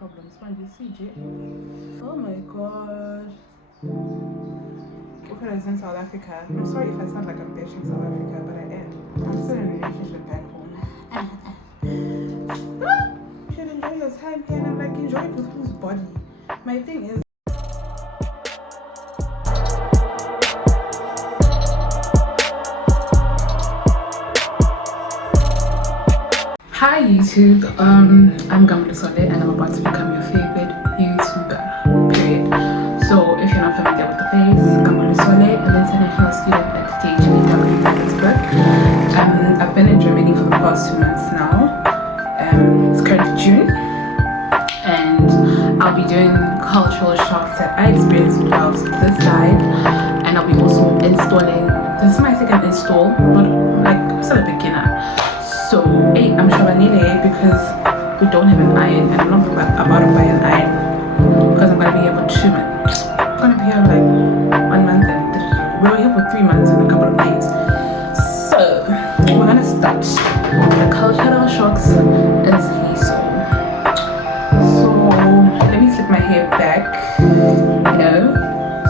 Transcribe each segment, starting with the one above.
problems. Man, you see, J. Oh my god. Okay, I was in South Africa. I'm sorry if I sound like I'm bitching South Africa, but I am. I'm still in a relationship back home. You should enjoy your time here, and I'm like, enjoy it with whose body? My thing is, hi YouTube, I'm Sole and I'm about to become your favorite YouTuber, period. So if you're not familiar with the face, Sole, an international student at YALL Johannesburg. I've been in Germany for the past 2 months now. It's currently June and I'll be doing cultural shocks that I experienced while this side, and I'll be also installing. This is my second install, not like I'm still a beginner. So, hey, I'm Shabanile because we don't have an iron, and I'm not about to buy an iron because I'm gonna be here for 2 months. I'm gonna be here like 1 month, and we're here for 3 months and a couple of days. So, we're gonna start. The cultural shocks is so. So, let me slip my hair back,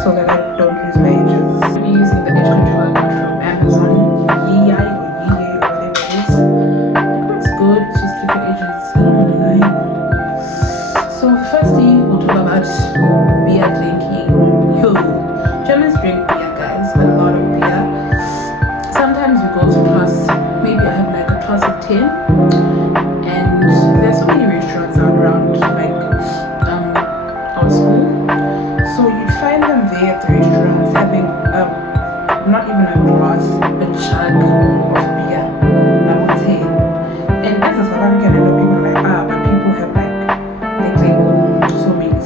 so that I don't lose my edges. I'm using the edge controller from Amazon. Beer drinking. Yo, Germans drink beer, guys, a lot of beer. Sometimes we go to class, maybe I have like a class of 10, and there's so many restaurants out around like our school. So you'd find them there at the restaurants having not even a glass, a jug of beer, I would say. And as a South African, I know people are like, but people have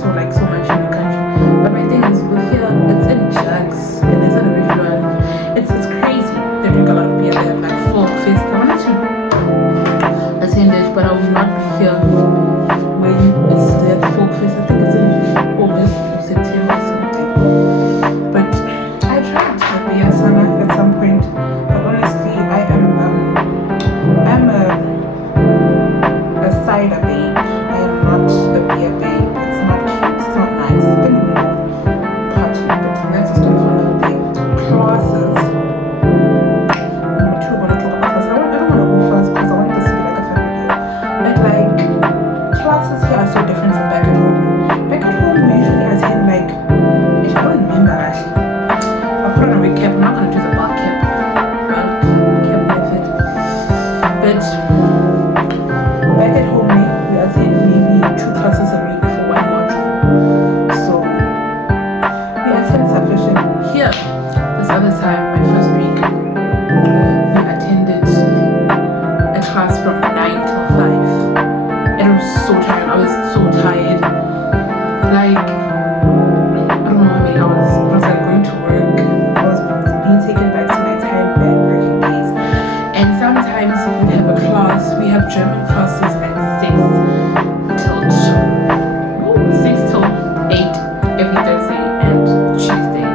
like so much in the country. But my thing is, with here, it's in jugs and it's in a restaurant. It's crazy. They drink a lot of beer. They have like full fist. I wanted to attend it, but I will not be here when it's at full fist. I think it's in August or September or something. But I tried to be a sana at some point. But honestly, I'm a cider babe. I am not a beer babe. German classes at 6 till 8 every Thursday and Tuesday.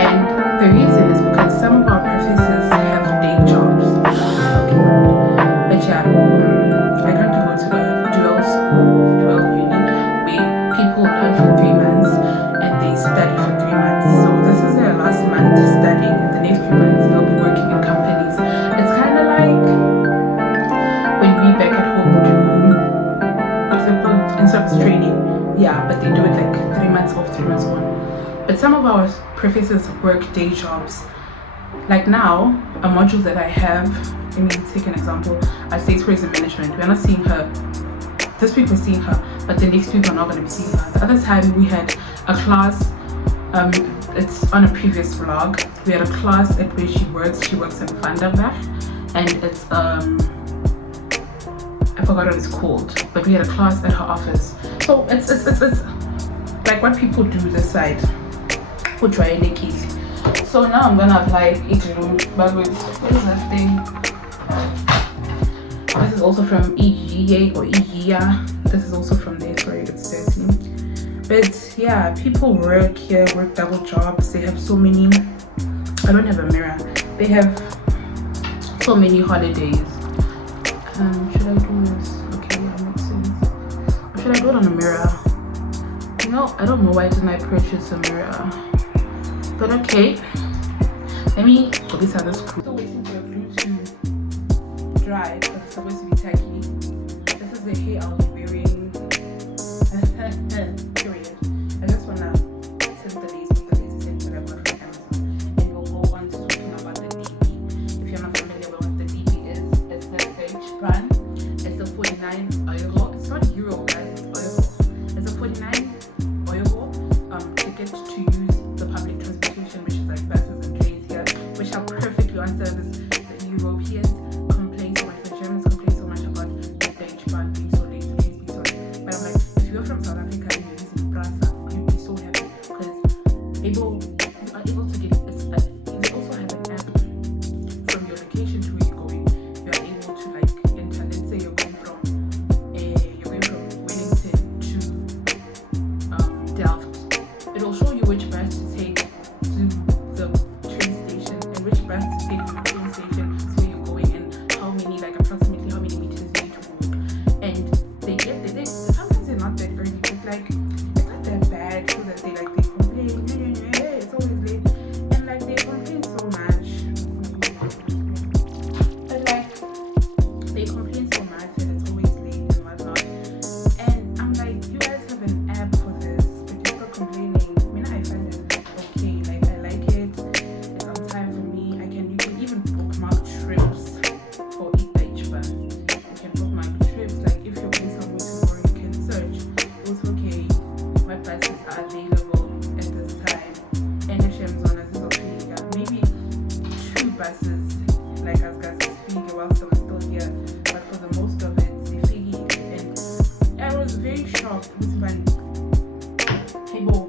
And the reason is because some of our professors have day jobs. Okay. But yeah, I got to go to the dual uni where people learn for 3 months and they study for 3 months. So this is their last month studying, and the next 3 months they'll be working in companies. It's kind of like when we back at home do what's it called, in-service training, but they do it like 3 months off, 3 months on. But some of our professors work day jobs. Like now, a module that I have, let me take an example, I say tourism management. We're not seeing her this week, we're seeing her, but the next week we're not going to be seeing her. The other time we had a class, it's on a previous vlog, we had a class at where she works in Vanderberg, and it's I forgot what it's called, but we had a class at her office. So it's like what people do this side, who try any keys. So now I'm gonna apply it to, but what is that thing? This is also from EGA or EGA. This is also from there, sorry, it's 13. But yeah, people work here, work double jobs. They have so many, I don't have a mirror. They have so many holidays. Should I do this? Okay, that makes sense. Or should I do it on a mirror? You know, I don't know why didn't I purchase a mirror. But okay. Let me go beside this crew. Still waiting for your glue to dry because it's supposed to be tacky. This is the hair I'll be wearing. Period. And this one now, since the lace set that I got from Amazon. And we'll go on to talking about the DP. If you're not familiar with what the DP is, it's the beige bun. It's the 49 euro. It's not euro, guys, it's euro. It's a 49 euro ticket to use the public transportation, which is like buses and trains here, which are perfectly on service. The Europeans complain so much, the Germans complain so much about the beige bun being so late, the trains being so late. But I'm like, if you're from South Africa and you're using Brasa, you'd be so happy because you are able to get they also have an app from your location to where you're going. You are able to like enter, let's say you're going from Wellington to Delft. It'll show you which bus to take to the train station and which bus to take to the train station to where you're going and how many, like approximately how many meters you need to walk. And they sometimes they're not that early, but like it's not that bad so that they complain, it's always late, and like they complain so much. But like they complain so much that it's always late and whatnot. And I'm like, you guys have an app for this, but you're still complaining. I mean, I find it okay. Like I like it. It's on time for me. You can even bookmark trips for each bus. You can bookmark trips. Like if you're going somewhere tomorrow, you can search. It's okay. What buses are available at this time? And if she's on this opinion, maybe 2 buses like as guys figure whilst I'm still here. But for the most of it, they figure. And I was very shocked with my people.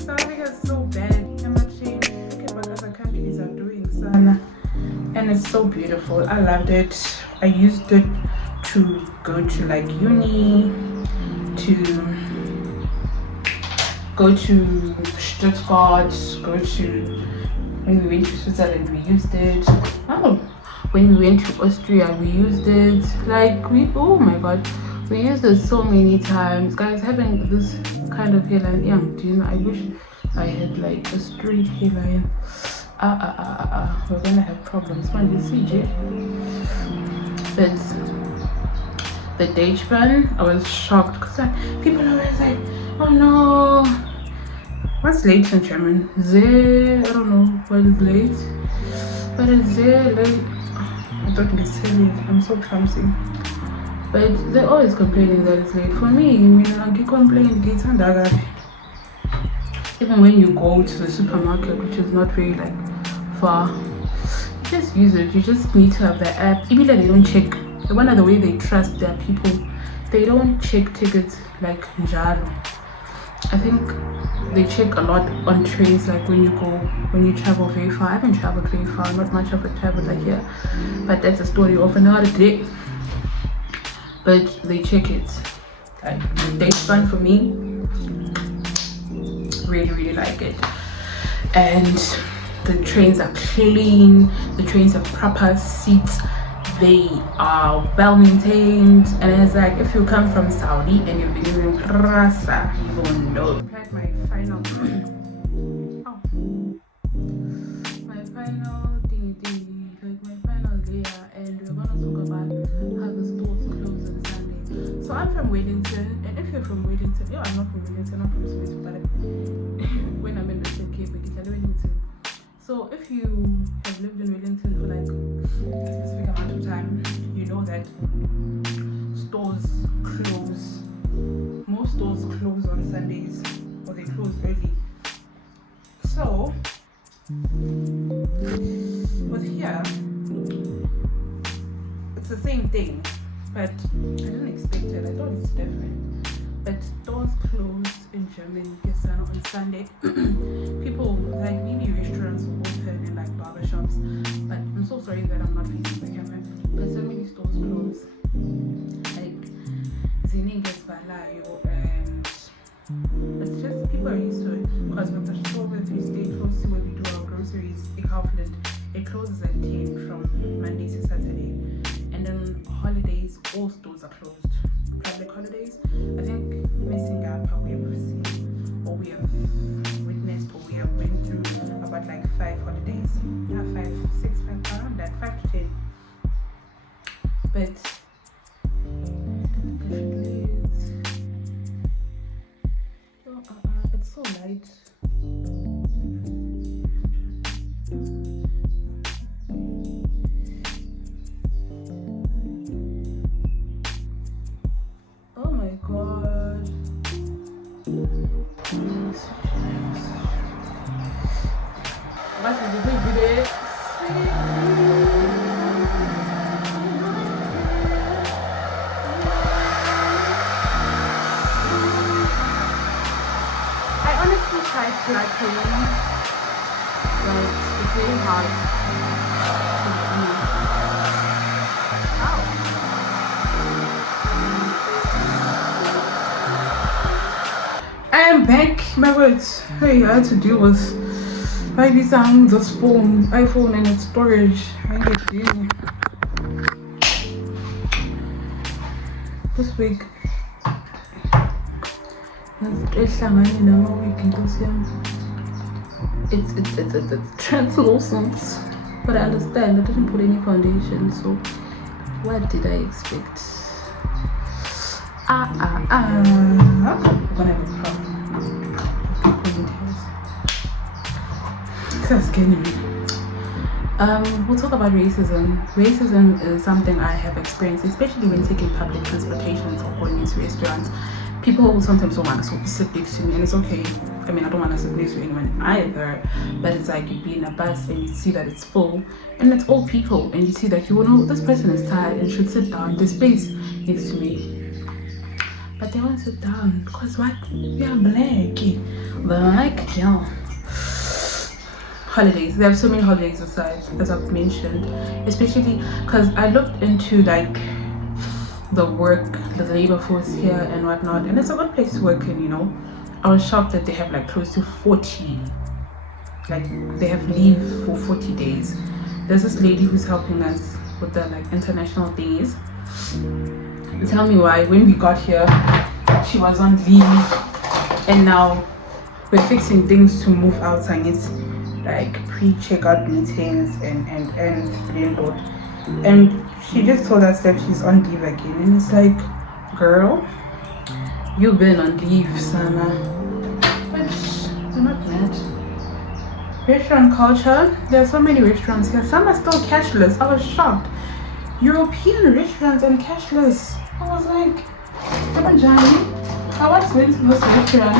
South Africa is so bad. I'm not saying look at what other countries are doing, son. And it's so beautiful. I loved it. I used it to go to like uni, to go to Stuttgart, go to when we went to Switzerland we used it. Oh, when we went to Austria we used it. Like oh my god, we used it so many times. Guys, having this kind of hairline, yeah, do you know, I wish I had like a straight hairline. We're gonna have problems. Man, you see, Jay. But the beige bun, I was shocked because people are always like, oh no, what's late in German? Sehr, I don't know what is late, but it's sehr late. I don't think it's late. I'm so clumsy. But they're always complaining that it's late. For me, I mean, I keep complaining, even when you go to the supermarket, which is not very like far, just use it. You just need to have the app. Even they don't check. One of the way they trust their people, they don't check tickets like njalo. I think they check a lot on trains, like when you travel very far. I haven't traveled very far, not much of a travel like here, but that's a story of another day. But they check it. Like it's fun for me. Really like it. And the trains are clean. The trains have proper seats. They are well maintained, and it's like if you come from Saudi and you've been using Rasa, you will know. I applied my final layer, and we're gonna talk about how the stores close on Sunday. So I'm from Wellington, and if you're from Wellington, I'm not from Wellington, I'm from Sweden, but when I'm in the UK, but it's Wellington. So if you have lived in Wellington for like a specific amount of time, you know that stores close. Most stores close on Sundays, or they close early. So with here, it's the same thing, but I didn't expect it. I thought it's different. But stores close in Germany on Sunday. People, like maybe restaurants will open and like barbershops. But I'm so sorry that I'm not facing the camera. But so many stores close. Like Zininges Valayo, and it's just people are used to it. Because with the store that we stay close to where we do our groceries, in Kaufland, it closes at 10 from Monday to Saturday. And then holidays, all stores are closed. public holidays. I think missing out we have seen or we have witnessed or we have went through about like 5 holidays. Yeah, 5, 6, 5 around that, 5 to 10. But it's so light. Oh my god. What is the big video? I honestly tried flattering, but it's very hard to do. I am back. My words. Hey, I had to deal with maybe sounds of iPhone and its storage. I get to deal. This week. It's translucent, but I understand I didn't put any foundation, so what did I expect? I'm gonna have a problem. That's getting me. We'll talk about racism. Racism is something I have experienced, especially when taking public transportations or going into restaurants. People sometimes don't want to sit next to me, and it's okay. I mean, I don't want to sit next to anyone either, but it's like you'd be in a bus and you see that it's full and it's all people, and you see that you know this person is tired and should sit down. There's space next to me, but they won't sit down because what? We are black, yeah. Holidays. There are so many holidays aside, as I've mentioned, especially because I looked into like the work, the labor force here and whatnot, and it's a good place to work in, you know. I was shocked that they have like close to 40, like they have leave for 40 days. There's this lady who's helping us with the like international days. Tell me why when we got here she was on leave, and now we're fixing things to move out, and it's like pre-checkout meetings and she just told us that she's on leave again, and it's like, girl, you've been on leave, Sana. But I'm not mad. Restaurant culture, there are so many restaurants here. Some are still cashless. I was shocked. European restaurants and cashless. I was like, I once went to this restaurant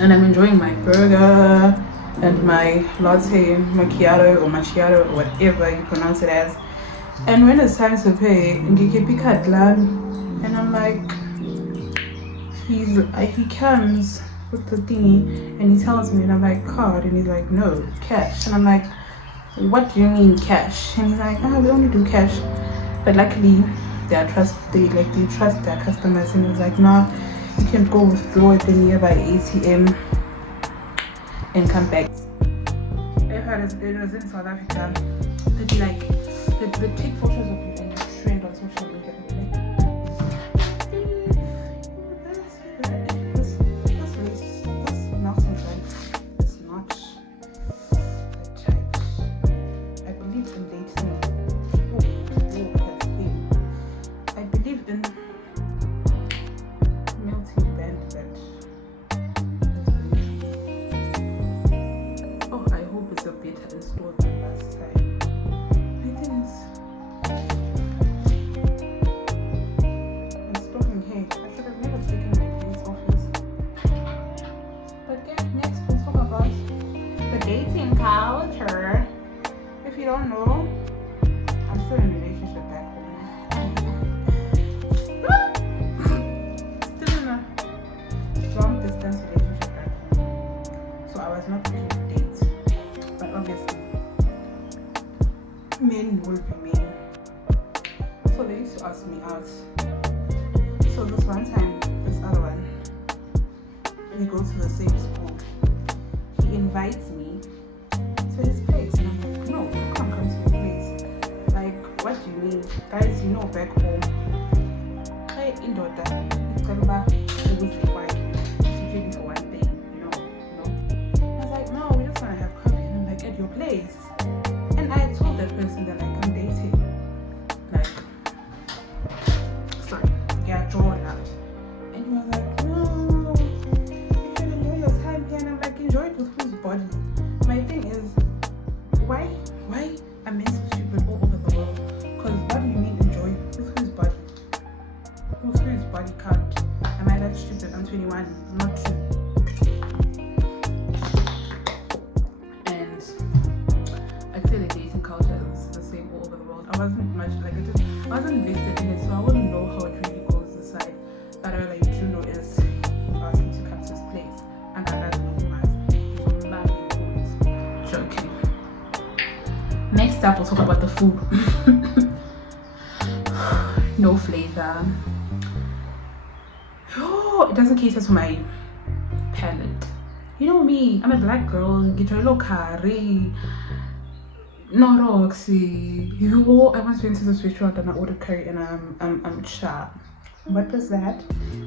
and I'm enjoying my burger and my latte macchiato or whatever you pronounce it as. And when it's time to pay, and I'm like, he comes with the thingy and he tells me, and I'm like, card, and he's like, no, cash. And I'm like, what do you mean cash? And he's like, we only do cash. But luckily they trust their customers, and he's like, nah, you can go withdraw at the nearby ATM and come back. If it was in South Africa, they'd be like, they take photos of you and you trend on social media. This melting type is not the type. I believe in dating. I believe in melting band that. Oh, I hope it's a better installed than last time. I think it's talking. Hey, I should have never taken my police office. But then next we'll talk about the dating culture. If you don't know, I'm still in a relationship back home. Still in a long distance relationship back home. So I was not looking to date. But obviously, men will be men. So they used to ask me out. So this one time, this other one, we go to the same school. He invites me to his place, and I'm like, no, I can't come to your place. Like, what do you mean? Guys, you know, back home, indoda, it's gonna be why usually for one thing, I was like, no, we just wanna have coffee. And I'm like, at your place. And I told that person that like I'm dating. Like, sorry, yeah, drawn out. And he was like, no, you should enjoy your time here. And I'm like, enjoy it with whose body? My thing is, why are men so stupid all over the world? Because what do you mean enjoy with whose body? With whose body count? Am I that stupid? I'm 21, I'm not 2. And I'd say the dating culture is the same all over the world. I wasn't much like I wasn't invested in it, so I wouldn't know how it really goes aside. But all I do know is ask me to come to this place. And I don't know who joking. Next up, we'll talk about the food. No flavor. Oh, it doesn't cater to my palate. You know me, I'm a black girl. Get your little curry. No Roxy. I once went to this restaurant and I ordered curry and I'm sharp. What was that?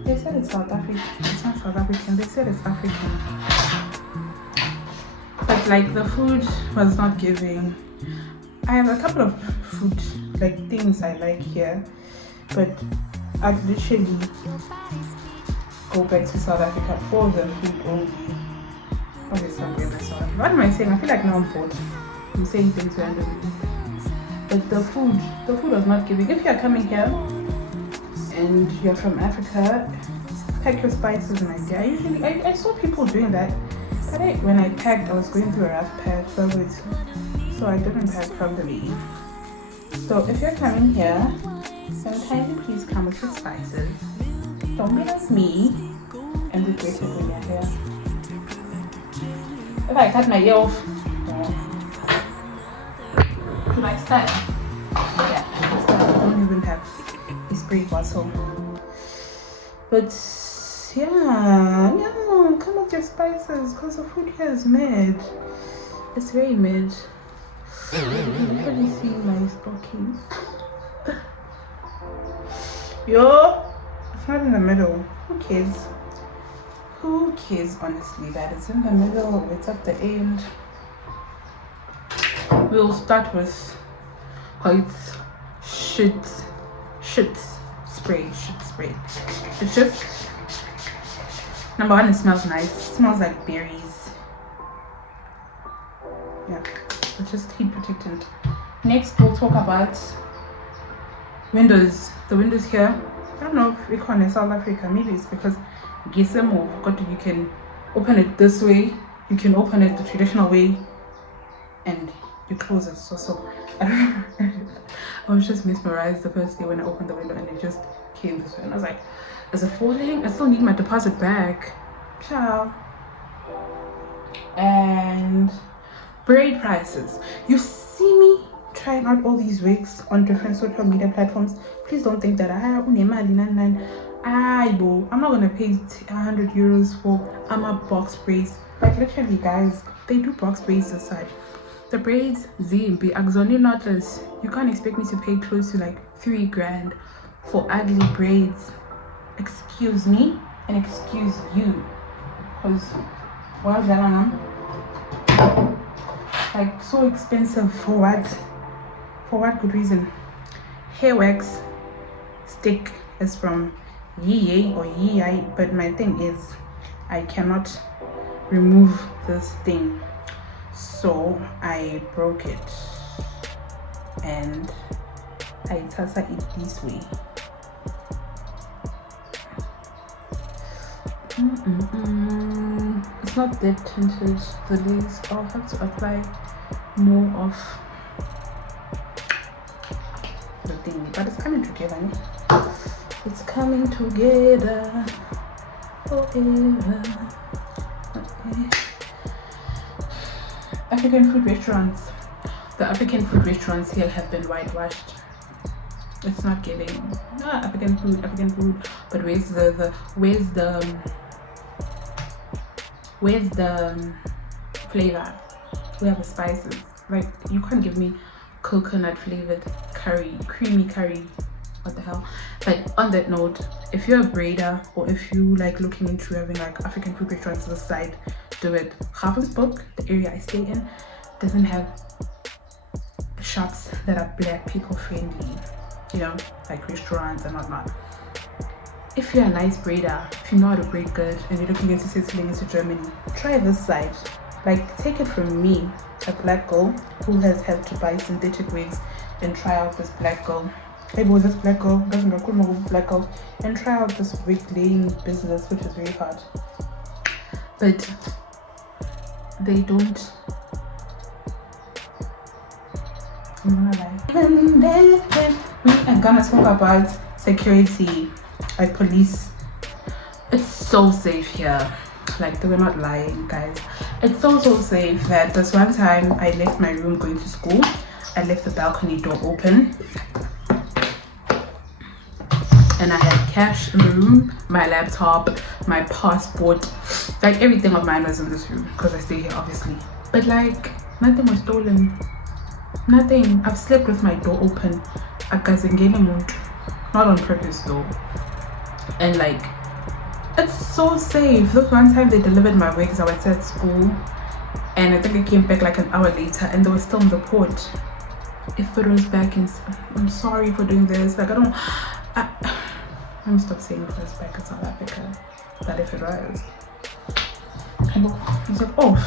They said it's South African. It's not South African. They said it's African. But like the food was not giving. I have a couple of food like things I like here, but I'd literally go back to South Africa for the food only. Obviously I'm going to South Africa. What am I saying? I feel like now I'm bored. I'm saying things randomly. But the food was not giving. If you're coming here and you're from Africa, pack your spices and I saw people doing that. But when I packed, I was going through a rough patch, so I didn't pack properly. So if you're coming here, then kindly please come with your spices. Don't be like me and regret it when you're here. If I cut my ear off, should I start? Yeah, I don't even have a spray bottle. But yeah, come with your spices because the food here is mid. It's very mid. You can literally see my stockings. Yo, it's not in the middle. Who cares? Who cares, honestly, that it's in the middle, it's at the end. We'll start with white shit spray. It's just, number one, it smells nice. It smells like berries. Yeah, it's just heat protectant. Next, we'll talk about windows. The windows here, I don't know if we call it South Africa. Maybe it's because you can open it this way, you can open it the traditional way, and you close it. So I don't know. I was just mesmerized the first day when I opened the window and it just came this way. And I was like, is it falling? I still need my deposit back. Ciao. And braid prices. You see me trying out all these wigs on different social media platforms. Please don't think that I'm not gonna pay 100 euros for a box braids. Like literally, guys, they do box braids aside. The braids, zimbi, axoni knotless. You can't expect me to pay close to like 3 grand for ugly braids. Excuse me and excuse you, because well, like so expensive for what? For what good reason? Hair wax stick is from Yee or Yee, but my thing is I cannot remove this thing, so I broke it and I tasa it this way. It's not that tinted, the lace. I'll have to apply more of the thing, but it's coming together. It's coming together forever. Okay. African food restaurants. The African food restaurants here have been whitewashed. It's not giving African food. But where's the flavor? We have the spices. Like you can't give me coconut flavored curry, creamy curry what the hell. But on that note, if you're a braider or if you like looking into having like African food restaurants to the side, do it. Ravensbrück, the area I stay in, doesn't have shops that are black people friendly, you know, like restaurants and whatnot. If you're a nice braider, if you know how to braid good and you're looking into settling into Germany, try this side. Like, take it from me, a black girl who has had to buy synthetic wigs and try out this black girl. Hey boy, this black girl doesn't go with black girl and try out this wig laying business, which is very hard. But they don't. I'm not lying. We are gonna talk about security, like police. It's so safe here. Like, they were not lying, guys. It's so safe that this one time I left my room going to school. I left the balcony door open and I had cash in the room, my laptop, my passport, like everything of mine was in this room because I stay here obviously. But like, nothing was stolen. Nothing. I've slept with my door open. Not on purpose though. And like, it's so safe. Look, one time they delivered my wigs. I was at school and I think I came back like an hour later and they were still in the port. If it was back in, I'm sorry for doing this. Like, let me stop saying it was back in South Africa. But if it was, it's like, oh,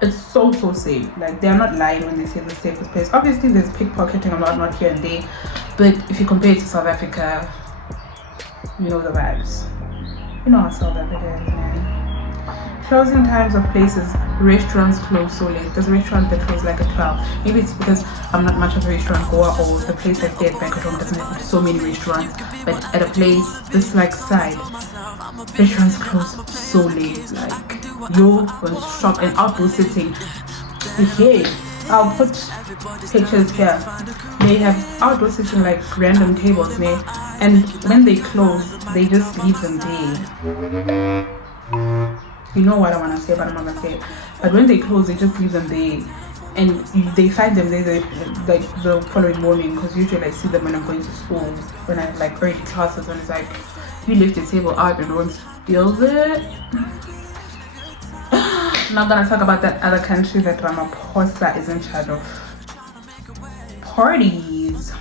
it's so safe. Like, they're not lying when they say the safest place. Obviously there's pickpocketing and whatnot here and there, but if you compare it to South Africa, you know the vibes. You know how South Africa is, man. Closing times of places, restaurants close so late. There's a restaurant that closes like at 12. Maybe it's because I'm not much of a restaurant goer, or the place I stay at back at home doesn't have so many restaurants. But at a place this like side, restaurants close so late. Like, you will shop and outdoor sitting. Okay, I'll put pictures here. They have outdoor sitting, like random tables there, and when they close they just leave them there. You know what I want to say, but I'm not gonna say it. But when they close they just leave them there, and they find them there like the following morning, because usually I see them when I'm going to school, when I have like early classes, when it's like, you left the table out and no one steals it. I'm not gonna talk about that other country that Ramaphosa is in charge of. Parties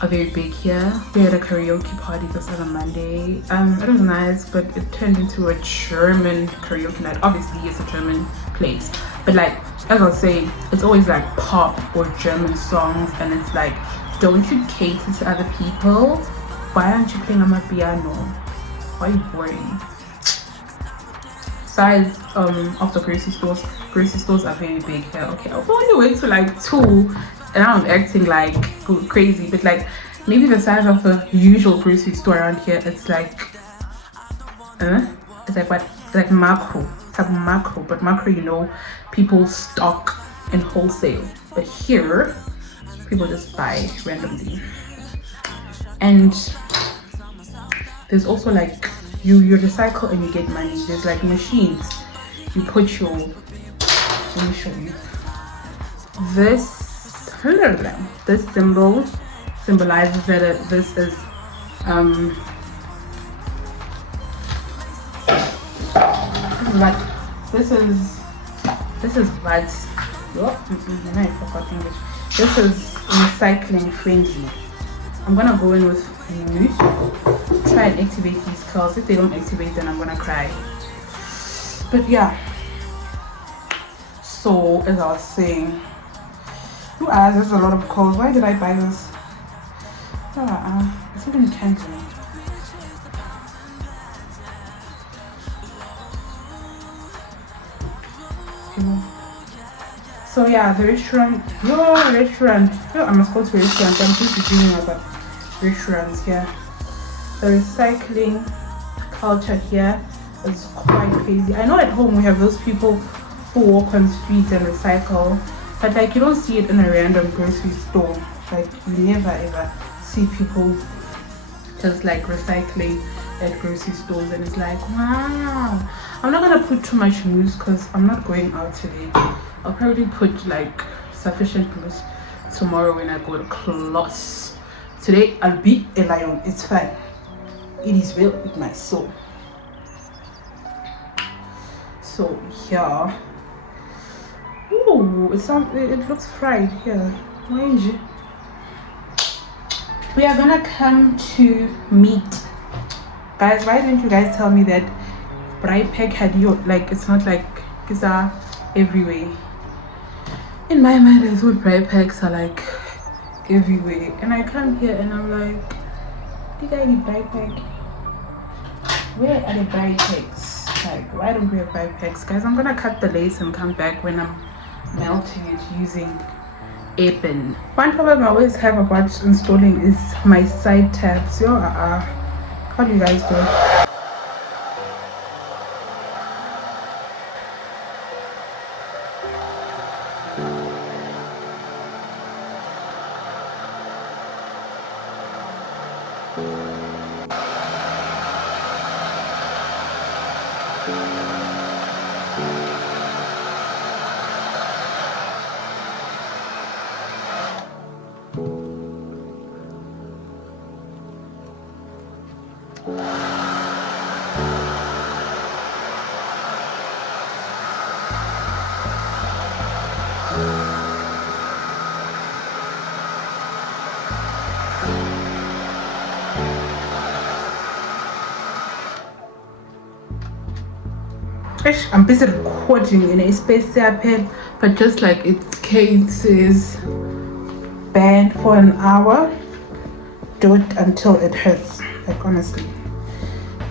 are very big here. We had a karaoke party this other Monday. It was nice, but it turned into a German karaoke night. Obviously it's a German place, but like, as I was saying, it's always like pop or German songs, and it's like, don't you cater to other people? Why aren't you playing on my piano? Why are you boring? Size of the grocery stores are very big here. Okay, I've only went to like 2 and I'm acting like crazy, but like, maybe the size of the usual grocery store around here, it's like it's like what? It's like macro. It's like macro, but macro, you know, people stock in wholesale, but here people just buy randomly. And there's also like, you recycle and you get money. There's like machines. You put your, let me show you. This symbol symbolizes that this is I forgot English. This is recycling friendly. I'm gonna go in with food, try and activate these curls. If they don't activate, then I'm gonna cry. But yeah, so as I was saying, there's a lot of calls. Why did I buy this? It's even canceling. So yeah, the restaurant. I must go to a restaurant. I'm just dreaming about restaurants here. The recycling culture here is quite crazy. I know at home we have those people who walk on streets and recycle, but like, you don't see it in a random grocery store. Like, you never ever see people just like recycling at grocery stores, and it's like, wow. I'm not gonna put too much news because I'm not going out today. I'll probably put like sufficient news tomorrow when I go to class. Today I'll be a lion. It's fine. It is well with my soul. So yeah. Ooh, it looks fried here. We are gonna come to meat. Guys, why didn't you guys tell me that Bright Pack had you like it's not like pizza everywhere? In my mind I thought Bright Packs are like everywhere. And I come here and I'm like, did I need Bright Pack? Where are the Bright Packs? Like, why don't we have Bright Packs? Guys, I'm gonna cut the lace and come back when I'm melting it using apron. One problem I always have about installing is my side tabs. How do you guys do it? I'm busy recording in a space pen, but just like its case is banned for an hour. Do it until it hurts. Like honestly,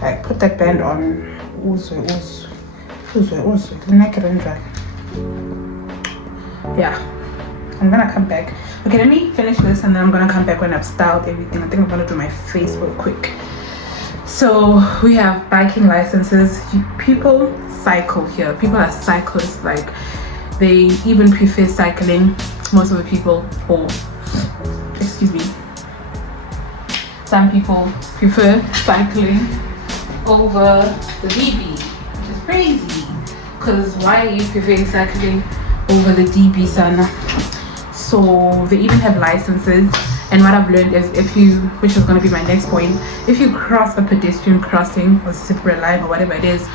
like put that band on. Yeah, I'm gonna come back. Okay, let me finish this and then I'm gonna come back when I've styled everything. I think I'm gonna do my face real quick. So we have biking licenses. People cycle here. People are cyclists. Like they even prefer cycling. Most of the people, or excuse me, some people prefer cycling over the DB, which is crazy. Because why are you preferring cycling over the DB, sana? So they even have licenses. And what I've learned is which is going to be my next point, if you cross a pedestrian crossing or zebra line or whatever it is,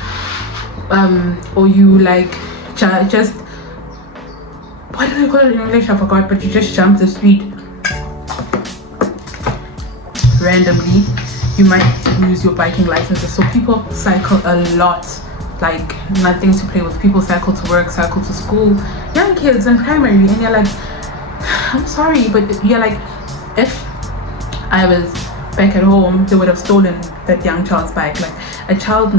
or you like just, what do they call it in English? I forgot, but you just jump the street randomly, you might lose your biking licenses. So people cycle a lot, like nothing to play with. People cycle to work, cycle to school, young kids in primary, and you're like, I'm sorry, but you're like, if I was back at home, they would have stolen that young child's bike. Like a child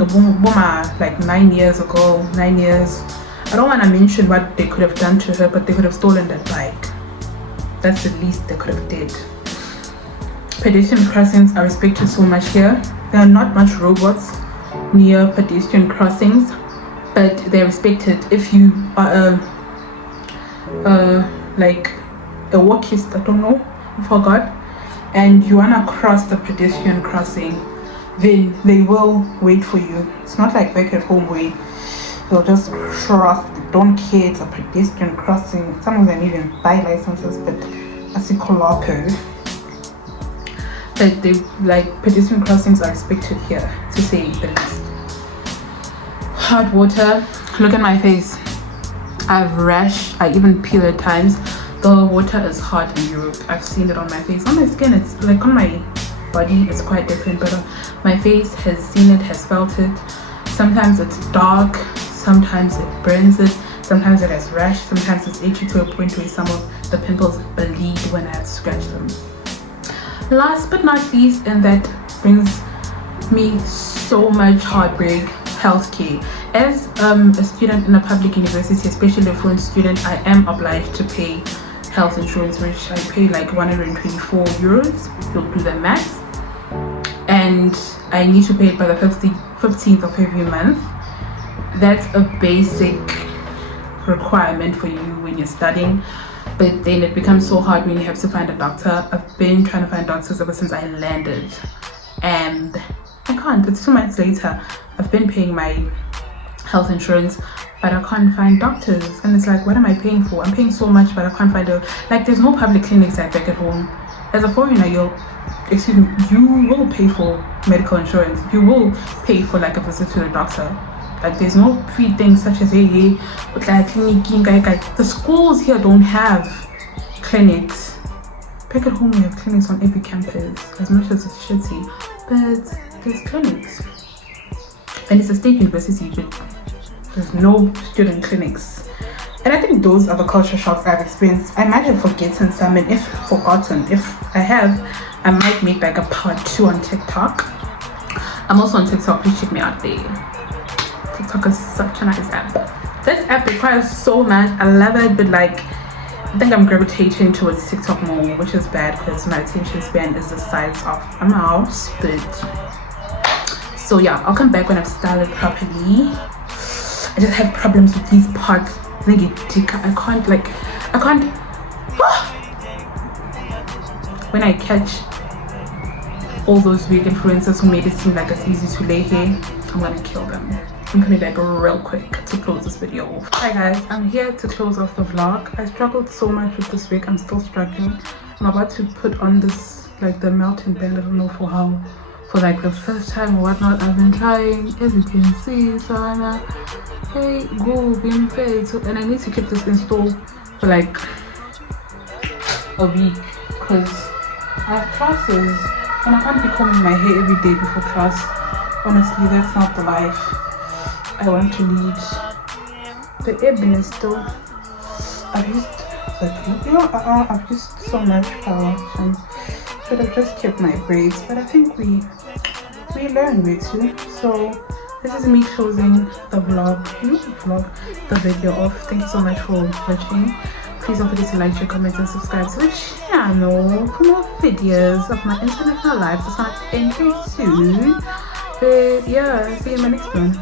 like 9 years ago, 9 years. I don't want to mention what they could have done to her, but they could have stolen that bike. That's the least they could have did. Pedestrian crossings are respected so much here. There are not much robots near pedestrian crossings, but they're respected. If you are like a walkist, I don't know, I forgot, and you wanna cross the pedestrian crossing, then they will wait for you. It's not like back at home where they'll just cross. They don't care, it's a pedestrian crossing. Some of them even buy licenses, but as a coloco. But they like pedestrian crossings are respected here, to say the least. Hot water. Look at my face. I've rash. I even peel at times. The water is hot in Europe. I've seen it on my face. On my skin, it's like on my body, it's quite different. But my face has seen it, has felt it. Sometimes it's dark. Sometimes it burns it. Sometimes it has rash. Sometimes it's itchy to a point where some of the pimples bleed when I have scratched them. Last but not least, and that brings me so much heartbreak, healthcare. As a student in a public university, especially a foreign student, I am obliged to pay health insurance, which I pay like 124 euros. You'll do the math. And I need to pay it by the 15th of every month. That's a basic requirement for you when you're studying. But then it becomes so hard when you have to find a doctor. I've been trying to find doctors ever since I landed. And I can't. It's 2 months later. I've been paying my health insurance, but I can't find doctors. And it's like, what am I paying for? I'm paying so much, but I can't find like there's no public clinics like back at home. As a foreigner, you will pay for medical insurance. You will pay for like a visit to the doctor. Like there's no free things such as hey, but like the schools here don't have clinics. Back at home we have clinics on every campus, as much as it's shitty, but there's clinics. And it's a state university, but there's no student clinics. And I think those are the culture shocks I've experienced. I might have forgotten some, and if I have, I might make like a part 2 on TikTok. I'm also on TikTok, please check me out there. TikTok is such a nice app. This app requires so much, I love it, but like I think I'm gravitating towards TikTok more, which is bad because my attention span is the size of a mouse. But so yeah, I'll come back when I've styled properly. I just have problems with these parts. I can't when I catch all those weird influencers who made it seem like it's easy to lay hair, I'm gonna kill them. I'm coming back real quick to close this video off. Hi guys, I'm here to close off the vlog. I struggled so much with this wig. I'm still struggling. I'm about to put on this like the melting band. I don't know for like the first time or whatnot. I've been trying, as you can see. So I'm hey go being fed, and I need to keep this installed for like a week because I have classes and I can't be combing my hair every day before class. Honestly, that's not the life I want to lead. The ebony is still, I've used I've used so much power and should have just kept my braids, but I think we learn way too. So this is me closing the the video off. Thank you so much for watching. Please don't forget to like, share, comment, and subscribe to the channel for more videos of my international life. It's gonna end very soon. But yeah, see you in my next one.